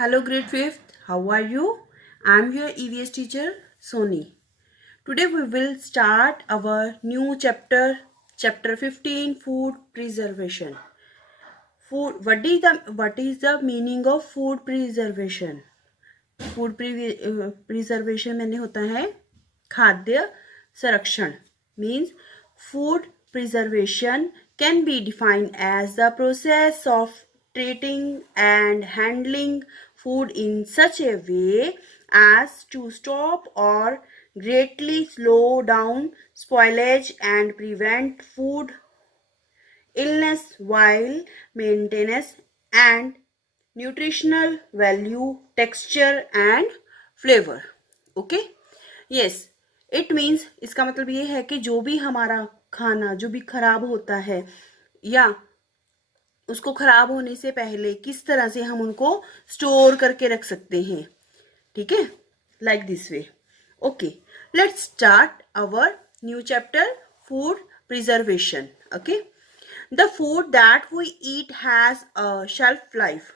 Hello, grade 5th. How are you? I'm your EVS teacher, Soni. Today we will start our new chapter 15, food preservation. What is the meaning of food preservation? Food preservation मैंने होता है खाद्य संरक्षण. Means food preservation can be defined as the process of treating and handling food in such a way as to stop or greatly slow down spoilage and prevent food illness while maintenance and nutritional value, texture and flavor. Okay, yes, it means इसका मतलब ये है कि जो भी हमारा खाना जो भी खराब होता है या उसको खराब होने से पहले किस तरह से हम उनको स्टोर करके रख सकते हैं. ठीक है, like this way. Okay, let's start our new chapter, food preservation. Okay, the food that we eat has a shelf life.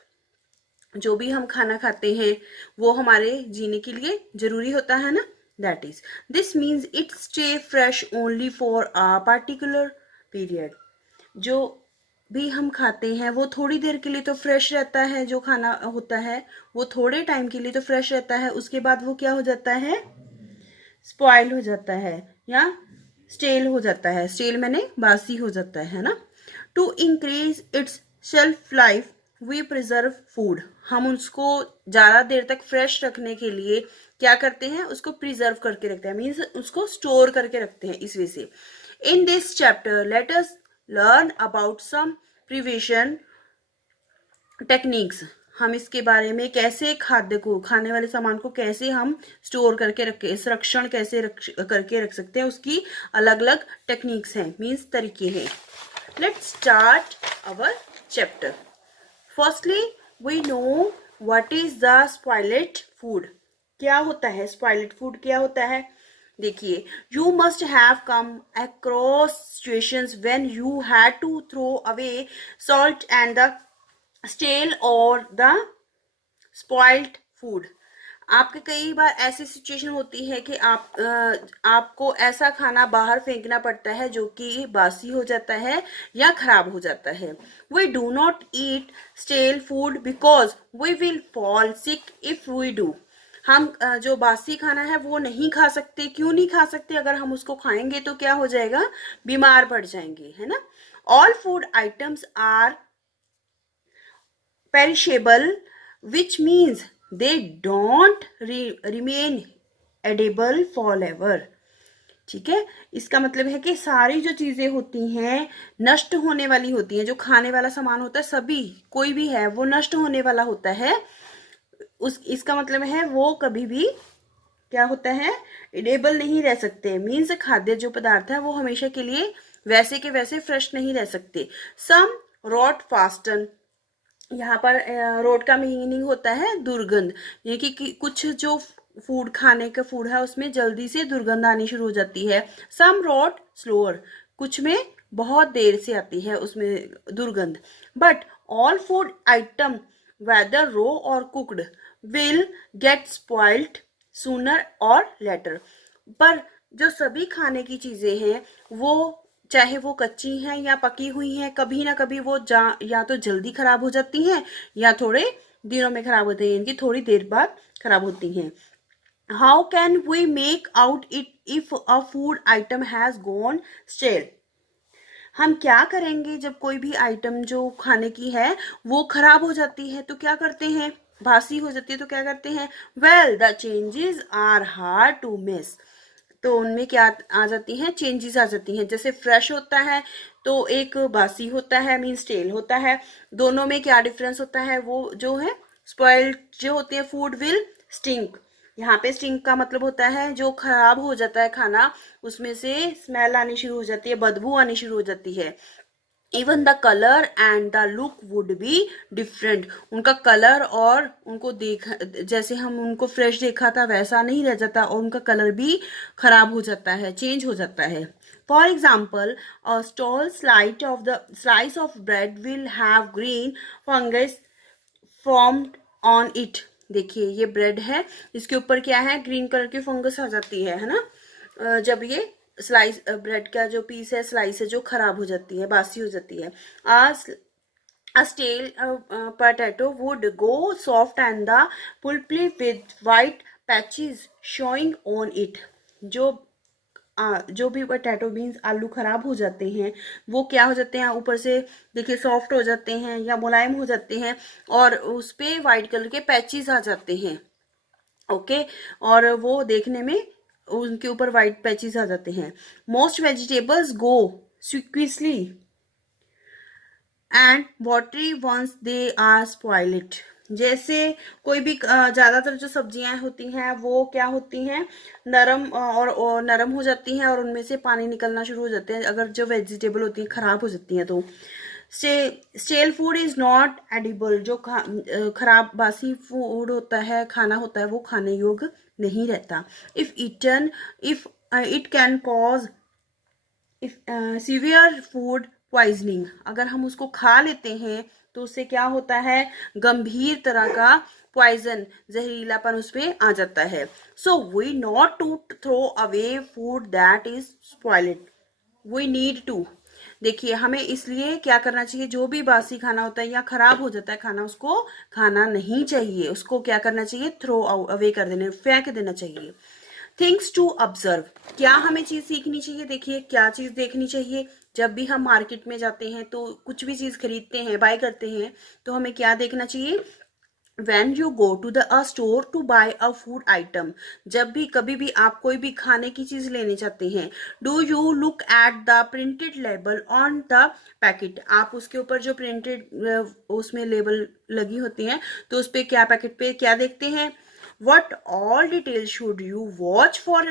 जो भी हम खाना खाते हैं वो हमारे जीने के लिए जरूरी होता है ना. That is this means it stay fresh only for a particular period. जो भी हम खाते हैं वो थोड़ी देर के लिए तो फ्रेश रहता है. जो खाना होता है वो थोड़े टाइम के लिए तो फ्रेश रहता है, उसके बाद वो क्या हो जाता है, स्पॉइल हो जाता है या स्टेल हो जाता है. स्टेल मैंने बासी हो जाता है ना. To increase its shelf life we preserve food. हम उसको ज़्यादा देर तक फ्रेश रखने के लिए क्या करते हैं, उसको प्रिजर्व करके रखते हैं. मीन्स उसको स्टोर करके रखते हैं. इस वजह से in this chapter let us learn about some preservation techniques. हम इसके बारे में कैसे खाद्य को, खाने वाले सामान को कैसे हम स्टोर करके रखे, संरक्षण कैसे करके रख सकते हैं, उसकी अलग अलग टेक्निक्स हैं, मीन्स तरीके हैं. Let's start our chapter. Firstly we know what is the spoilt food. क्या होता है स्पॉइलेट फूड, क्या होता है. देखिए, you must have come across situations when you had to throw away salt and the stale और द स्पॉइल्ड फूड. आपके कई बार ऐसी सिचुएशन होती है कि आपको ऐसा खाना बाहर फेंकना पड़ता है जो कि बासी हो जाता है या खराब हो जाता है. We do not eat stale food because we will fall sick if we do. हम जो बासी खाना है वो नहीं खा सकते. क्यों नहीं खा सकते, अगर हम उसको खाएंगे तो क्या हो जाएगा, बीमार पड़ जाएंगे, है ना. All food items are perishable, which means they don't remain edible forever. ठीक है, इसका मतलब है कि सारी जो चीजें होती हैं नष्ट होने वाली होती हैं. जो खाने वाला सामान होता है, सभी कोई भी है वो नष्ट होने वाला होता है. इसका मतलब है वो कभी भी क्या होता है, एडेबल नहीं रह सकते. मीन्स खाद्य जो पदार्थ है वो हमेशा के लिए वैसे के वैसे फ्रेश नहीं रह सकते. सम रॉट फास्टन. यहाँ पर रोड का मीनिंग होता है दुर्गंध. ये कि कुछ जो फूड खाने का फूड है उसमें जल्दी से दुर्गंध आनी शुरू हो जाती है. Some rot slower. कुछ में बहुत देर से आती है उसमें दुर्गंध. But all food item whether raw और cooked will get spoiled sooner और लेटर. पर जो सभी खाने की चीजें हैं वो चाहे वो कच्ची हैं या पकी हुई हैं, कभी ना कभी वो या तो जल्दी खराब हो जाती हैं या थोड़े दिनों में खराब होती हैं, इनकी थोड़ी देर बाद खराब होती हैं. How can we make out it if a food item has gone stale. हम क्या करेंगे जब कोई भी आइटम जो खाने की है वो खराब हो जाती है, तो क्या करते हैं, बासी हो जाती है तो क्या करते हैं. Well the changes are hard to miss. तो उनमें क्या आ जाती हैं, चेंजेस आ जाती हैं. जैसे फ्रेश होता है तो एक बासी होता है, मीन स्टेल होता है. दोनों में क्या डिफरेंस होता है, वो जो है स्पॉइल्ड जो होते हैं फूड विल स्टिंक. यहाँ पे स्टिंक का मतलब होता है जो खराब हो जाता है खाना, उसमें से स्मेल आनी शुरू हो जाती है, बदबू आनी शुरू हो जाती है. Even the colour and the look would be different. उनका कलर और उनको देखा, जैसे हम उनको फ्रेश देखा था वैसा नहीं रह जाता और उनका कलर भी खराब हो जाता है, चेंज हो जाता है. For example, a stall slice of bread will have green fungus formed on it. देखिए ये ब्रेड है, इसके ऊपर क्या है, ग्रीन कलर की फंगस आ जाती है ना, जब ये स्लाइस ब्रेड का जो पीस है, स्लाइस है, जो खराब हो जाती है, बासी हो जाती है। आज a stale potato would go soft and the pulpy with white patches showing on it। जो जो भी पोटैटो बीन्स, आलू खराब हो जाते हैं, वो क्या हो जाते हैं, ऊपर से देखिए सॉफ्ट हो जाते हैं या मुलायम हो जाते हैं, और उस पे वाइट कलर के पैचेस आ जाते हैं। ओके, और वो देखने में उनके ऊपर वाइट पैचेस आ जाते हैं। Most vegetables go squishy and watery once they are spoiled. जैसे कोई भी ज्यादातर जो सब्जियां होती हैं वो क्या होती हैं, नरम और नरम हो जाती हैं, और उनमें से पानी निकलना शुरू हो जाते हैं अगर जो वेजिटेबल होती हैं खराब हो जाती हैं तो। Stele food is not edible. जो खराब बासी फूड होता है, खाना होता है, वो खाने योग्य नहीं रहता। If eaten, if it can cause severe food poisoning. अगर हम उसको खा लेते हैं तो उससे क्या होता है, गंभीर तरह का पॉइजन, जहरीलापन उसमें आ जाता है। So we not to throw away food that is spoiled, we need to. देखिए हमें इसलिए क्या करना चाहिए, जो भी बासी खाना होता है या खराब हो जाता है खाना, उसको खाना नहीं चाहिए, उसको क्या करना चाहिए, थ्रो अवे कर देना, फेंक देना चाहिए। थिंग्स टू ऑब्जर्व, क्या हमें चीज सीखनी चाहिए। देखिए क्या चीज देखनी चाहिए, जब भी हम मार्केट में जाते हैं तो कुछ भी चीज खरीदते हैं, बाय करते हैं, तो हमें क्या देखना चाहिए। When you go to the a store to buy a food item, जब भी कभी भी आप कोई भी खाने की चीज लेने जाते हैं, do you look at the printed label on the packet। आप उसके ऊपर जो प्रिंटेड उसमें लेबल लगी होती हैं, तो उस पे क्या, पैकेट पे क्या देखते हैं। What all details should you watch for।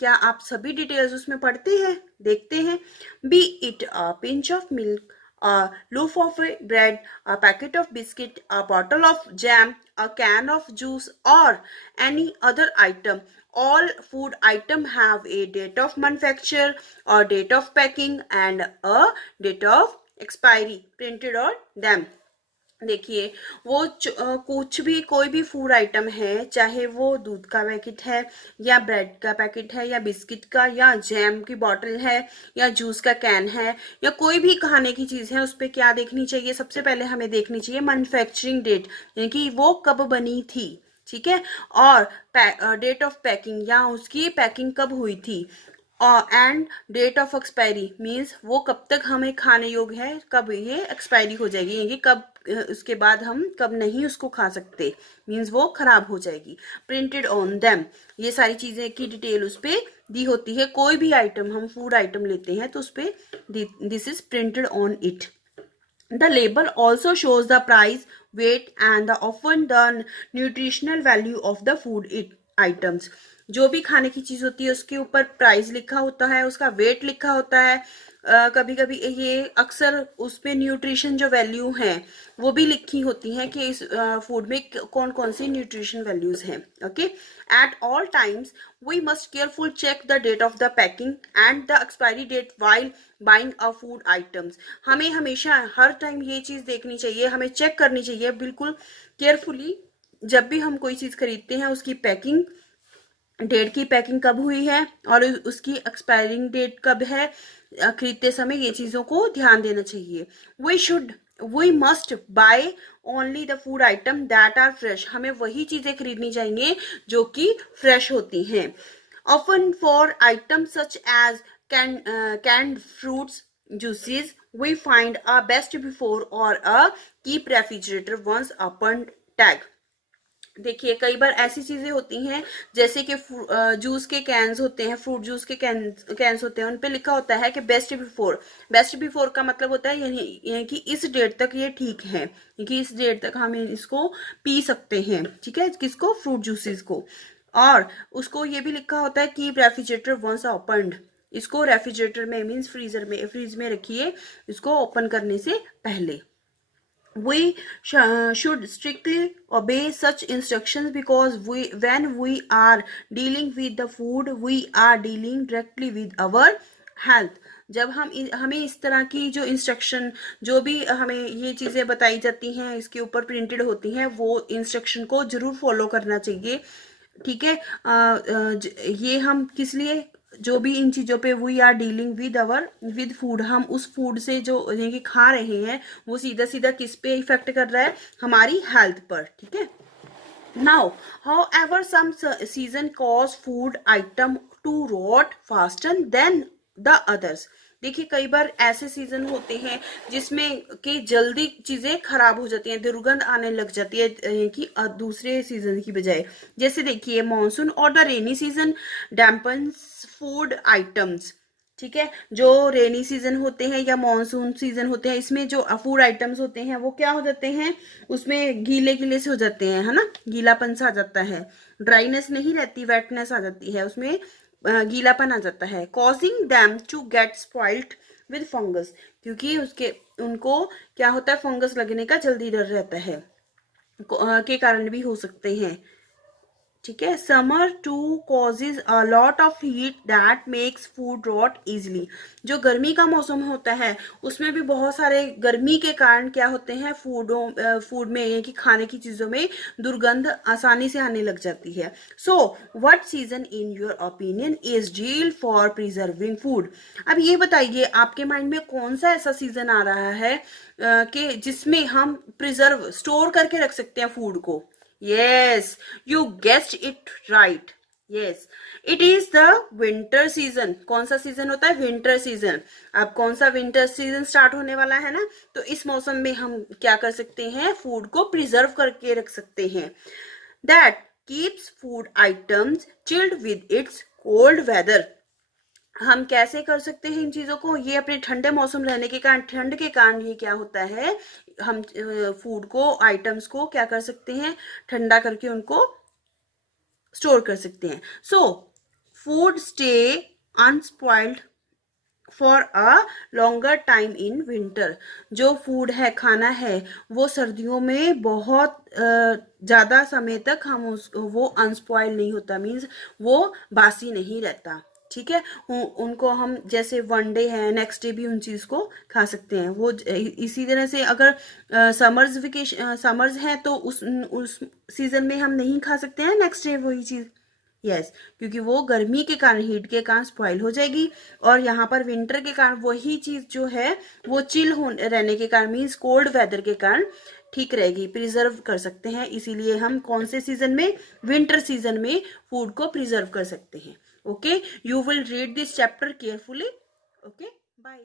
क्या आप सभी डिटेल्स उसमें पढ़ते हैं, देखते हैं। B it a pinch of milk, a loaf of bread, a packet of biscuit, a bottle of jam, a can of juice, or any other item. All food items have a date of manufacture, a date of packing, and a date of expiry printed on them। देखिए वो कुछ भी, कोई भी food item है, चाहे वो दूध का पैकेट है या ब्रेड का पैकेट है या बिस्किट का या जैम की बोतल है या जूस का कैन है या कोई भी खाने की चीज है, उस पर क्या देखनी चाहिए, सबसे पहले हमें देखनी चाहिए मैन्युफैक्चरिंग डेट, यानी कि वो कब बनी थी, ठीक है, और डेट ऑफ पैकिंग, या उसकी पैकिंग कब हुई थी, and date of expiry means वो कब तक हमें खाने योग्य है, कब ये एक्सपायरी हो जाएगी, यानी कब उसके बाद हम कब नहीं उसको खा सकते, मीन्स वो खराब हो जाएगी। प्रिंटेड ऑन देम, ये सारी चीजें की डिटेल उस पर दी होती है। कोई भी आइटम हम फूड आइटम लेते हैं तो उस पर this is printed on it. The label also shows the price, weight and the often the nutritional value of the food items। जो भी खाने की चीज होती है उसके ऊपर प्राइस लिखा होता है, उसका वेट लिखा होता है, कभी कभी ये अक्सर उस पे न्यूट्रिशन जो वैल्यू है वो भी लिखी होती हैं कि इस फूड में कौन कौन सी न्यूट्रिशन वैल्यूज हैं। Okay, at all times we must careful check the date of the packing and the expiry date while buying a food items. हमें हमेशा हर टाइम ये चीज देखनी चाहिए, हमें चेक करनी चाहिए बिल्कुल केयरफुली, जब भी हम कोई चीज खरीदते हैं उसकी पैकिंग डेट की पैकिंग कब हुई है और उसकी एक्सपायरिंग डेट कब है, खरीदते समय ये चीजों को ध्यान देना चाहिए। We must buy only the food item that are fresh. हमें वही चीजें खरीदनी चाहिए जो कि फ्रेश होती हैं। Often for items such as canned fruits juices we find a best before or a keep refrigerator once upon tag। देखिए कई बार ऐसी चीजें होती हैं जैसे कि जूस के कैंस होते हैं, फ्रूट जूस के कैंस होते हैं, उन पे लिखा होता है कि बेस्ट बिफोर। बेस्ट बिफोर का मतलब होता है यानी कि इस डेट तक ये ठीक है, कि इस डेट तक हम इसको पी सकते हैं, ठीक है, किसको, फ्रूट जूसेस को। और उसको ये भी लिखा होता है कि रेफ्रिजरेटर वंस ओपनड, इसको रेफ्रिजरेटर में मीन्स फ्रीज में रखिए, इसको ओपन करने से पहले। We should strictly obey such instructions because when we are dealing with the food we are dealing directly with our health। जब हमें इस तरह की जो इंस्ट्रक्शन, जो भी हमें ये चीज़ें बताई जाती हैं, इसके ऊपर प्रिंटेड होती हैं, वो इंस्ट्रक्शन को जरूर फॉलो करना चाहिए। ठीक है। ये हम किस लिए, जो भी इन चीज़ों पे we are dealing with food, हम उस फूड से जो यानी कि खा रहे हैं वो सीधा सीधा किस पे इफेक्ट कर रहा है, हमारी हेल्थ पर। ठीक है। Now, however, some season cause food item to rot faster than the others. देखिए कई बार ऐसे सीजन होते हैं जिसमें कि जल्दी चीजें खराब हो जाती हैं, दुर्गंध आने लग जाती है कि दूसरे सीजन की बजाय। जैसे देखिए मॉनसून और the rainy season dampens food items. ठीक है। जो रेनी सीजन होते हैं या मॉनसून सीजन होते हैं, इसमें जो फूड आइटम्स होते हैं वो क्या हो जाते हैं, उसमें गीले गीले से हो जाते हैं, है ना, गीलापन सा आ जाता है, ड्राइनेस नहीं रहती, वेटनेस आ जाती है, उसमें गीलापन आ जाता है, causing them to get spoiled with fungus, क्योंकि उसके उनको क्या होता है, फंगस लगने का जल्दी डर रहता है, के कारण भी हो सकते हैं। ठीक है। Summer too causes a lot of heat that makes food rot easily. जो गर्मी का मौसम होता है उसमें भी बहुत सारे गर्मी के कारण क्या होते हैं, फूड में ये कि खाने की चीजों में दुर्गंध आसानी से आने लग जाती है। So what season in your opinion is deal for preserving food. अब ये बताइए आपके माइंड में कौन सा ऐसा सीजन आ रहा है कि जिसमें हम प्रिजर्व स्टोर करके रख सकते हैं फूड को। Yes, you guessed it right. Yes, it is the winter season. कौन सा सीजन होता है, विंटर सीजन। अब कौन सा विंटर सीजन स्टार्ट होने वाला है ना, तो इस मौसम में हम क्या कर सकते हैं, फूड को प्रिजर्व करके रख सकते हैं। That keeps food items chilled with its cold weather. हम कैसे कर सकते हैं इन चीजों को, ये अपने ठंडे मौसम रहने के कारण, ठंड के कारण ये क्या होता है, हम फूड को, आइटम्स को क्या कर सकते हैं, ठंडा करके उनको स्टोर कर सकते हैं। So food stay unspoiled for a longer time in winter. जो फूड है, खाना है, वो सर्दियों में बहुत ज्यादा समय तक हम वो अनस्पॉइल नहीं होता, मीन्स वो बासी नहीं रहता। ठीक है। उनको हम जैसे वन डे है, नेक्स्ट डे भी उन चीज को खा सकते हैं। वो इसी तरह से अगर समर्स हैं तो उस सीजन में हम नहीं खा सकते हैं नेक्स्ट डे वही चीज। यस, क्योंकि वो गर्मी के कारण, हीट के कारण स्पॉइल हो जाएगी, और यहाँ पर विंटर के कारण वही चीज जो है वो चिल रहने के कारण, मीन्स कोल्ड वेदर के कारण ठीक रहेगी, प्रिजर्व कर सकते हैं। इसीलिए हम कौन से सीजन में, विंटर सीजन में फूड को प्रिजर्व कर सकते हैं। Okay, you will read this chapter carefully. Okay, bye.